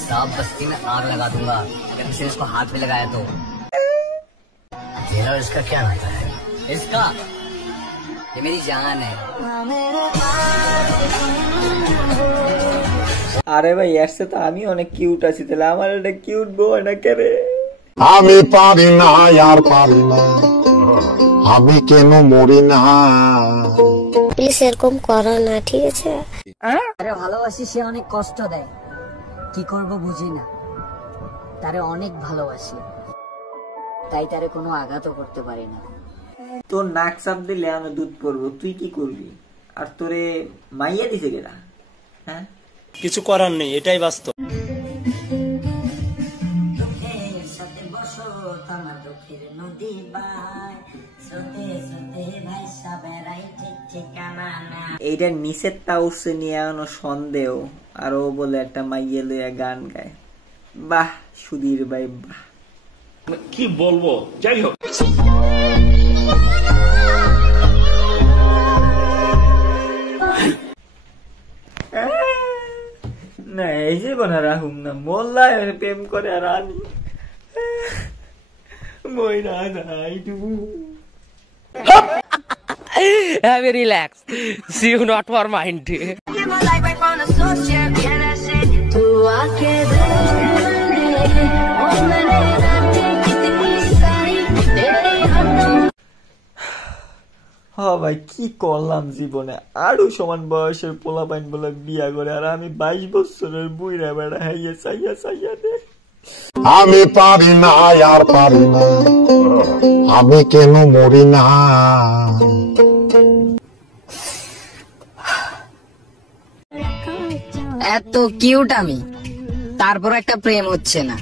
सब बस्ती में आग लगा दूंगा अगर किसी ने इसको हाथ में लगाया तो। तेरा इसका क्या नाता है? इसका ये मेरी जान है। আরে ভাই এর সাথে আমি অনেক কিউট আছি, তাহলে আমার একটা কিউট বউ না করে। আমি পারি না আর পারি না, আমি কেন মরি না। প্লিজ এরকম করো না, ঠিক আছে? আরে ভালোবাসি, সে অনেক কষ্ট দেয়, কি করব বুঝি না। তারে অনেক ভালোবাসি, তাই তারে কোনো আঘাতও করতে পারি না। তোর নাক চাপ দিলে আমি দুধ পড়বো, তুই কি করবি? আর তোরে মাইয়া দিছে কেডা? হ্যাঁ, কিছু করার নেই, এটাই বাস্তব। এইটার নিচের তাউসে নিয়ে এখনো সন্দেহ, আর ও বলে একটা মাইয়া লইয়া গান গায়। বাহ সুধীর ভাই বাহ, কি বলবো, যাই হোক। না এই জীবন আর রাহুম না, মোল্লায় প্রেম করে আর আমি মইরা যাইটু। Have a relax. See you not for mind. হ্যাঁ ভাই কি করলাম জীবনে, আরো সমান বয়সের পোলাপাইন বলে বিয়া করে, আর আমি 22 বছরের বুইরা বেড়া হাইয়া চাইয়া চাইয়া দে। আমি পারি না আর পারি না, আমি কেন মরি না। এত কিউট আমি, তারপর একটা প্রেম হচ্ছে না।